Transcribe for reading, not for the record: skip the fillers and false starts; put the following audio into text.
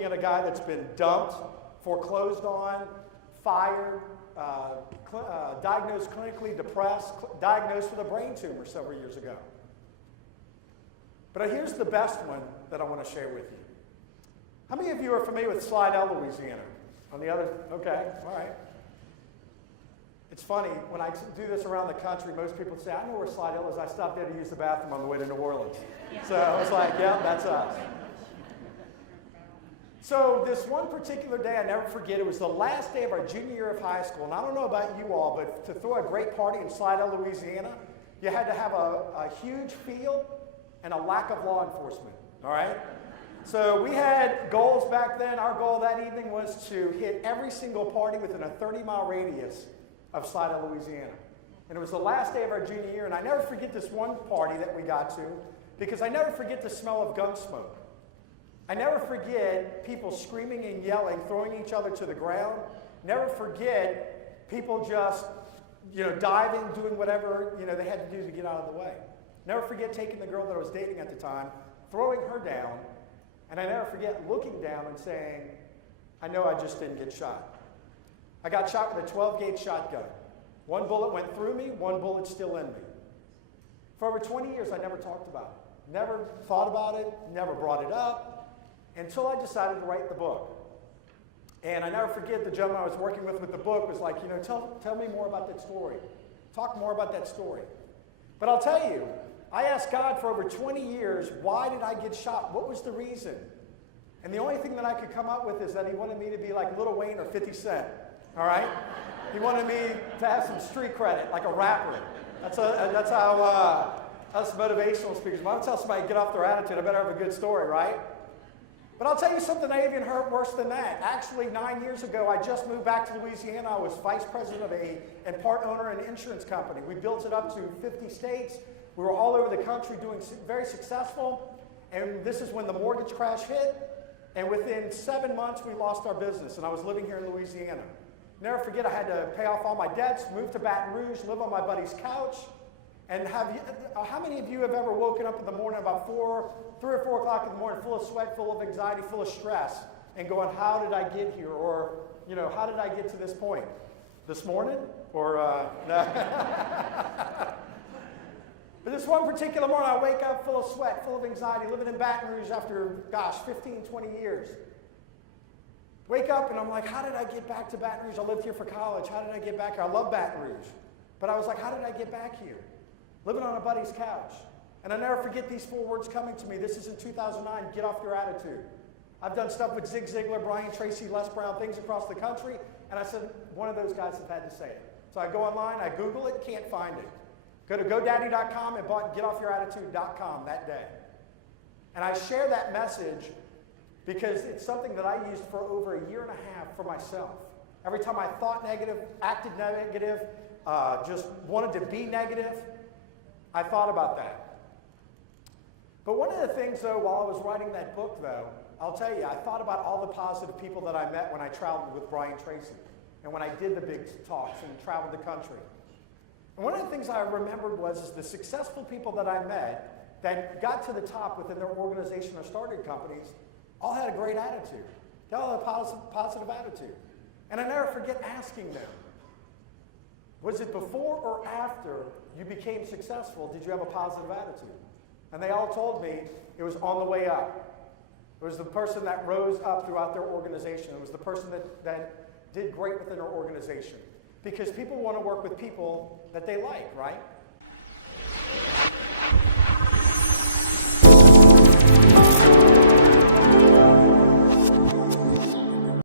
looking at a guy that's been dumped, foreclosed on, fired, diagnosed clinically depressed, diagnosed with a brain tumor several years ago. But here's the best one that I want to share with you. How many of you are familiar with Slidell, Louisiana? On the other, okay, all right. It's funny, when I do this around the country, most people say, I know where Slidell is. I stopped there to use the bathroom on the way to New Orleans. Yeah. So I was like, yeah, that's us. So this one particular day, I never forget, it was the last day of our junior year of high school. And I don't know about you all, but to throw a great party in Slidell, Louisiana, you had to have a huge field and a lack of law enforcement, all right? So we had goals back then. Our goal that evening was to hit every single party within a 30-mile radius of Slidell, Louisiana. And it was the last day of our junior year, and I never forget this one party that we got to, because I never forget the smell of gun smoke. I never forget people screaming and yelling, throwing each other to the ground. Never forget people just, diving, doing whatever, they had to do to get out of the way. Never forget taking the girl that I was dating at the time, throwing her down, and I never forget looking down and saying, I know I just didn't get shot. I got shot with a 12-gauge shotgun. One bullet went through me, one bullet's still in me. For over 20 years, I never talked about it. Never thought about it, never brought it up, until I decided to write the book. And I never forget the gentleman I was working with the book was like, tell me more about that story. Talk more about that story. But I'll tell you, I asked God for over 20 years, why did I get shot? What was the reason? And the only thing that I could come up with is that he wanted me to be like Lil Wayne or 50 Cent. All right? He wanted me to have some street credit, like a rapper. That's how us motivational speakers, when I tell somebody to get off their attitude, I better have a good story, right? But I'll tell you something I even heard worse than that. Actually, 9 years ago, I just moved back to Louisiana. I was vice president of and part owner in an insurance company. We built it up to 50 states. We were all over the country doing very successful. And this is when the mortgage crash hit. And within 7 months, we lost our business. And I was living here in Louisiana. Never forget, I had to pay off all my debts, move to Baton Rouge, live on my buddy's couch. And how many of you have ever woken up in the morning about 3 or 4 o'clock in the morning, full of sweat, full of anxiety, full of stress, and going, how did I get here? Or, how did I get to this point? This morning? Or, But this one particular morning, I wake up full of sweat, full of anxiety, living in Baton Rouge after, 15, 20 years. Wake up and I'm like, how did I get back to Baton Rouge? I lived here for college. How did I get back here? I love Baton Rouge. But I was like, how did I get back here? Living on a buddy's couch. And I never forget these 4 words coming to me. This is in 2009, get off your attitude. I've done stuff with Zig Ziglar, Brian Tracy, Les Brown, things across the country. And I said, one of those guys have had to say it. So I go online, I Google it, can't find it. Go to GoDaddy.com and bought GetOffYourAttitude.com that day. And I share that message because it's something that I used for over a year and a half for myself. Every time I thought negative, acted negative, just wanted to be negative, I thought about that. But one of the things, though, while I was writing that book, though, I'll tell you, I thought about all the positive people that I met when I traveled with Brian Tracy and when I did the big talks and traveled the country. And one of the things I remembered was the successful people that I met that got to the top within their organization or started companies all had a great attitude. They all had a positive attitude. And I never forget asking them, was it before or after you became successful, did you have a positive attitude? And they all told me it was on the way up. It was the person that rose up throughout their organization. It was the person that did great within their organization. Because people want to work with people that they like, right?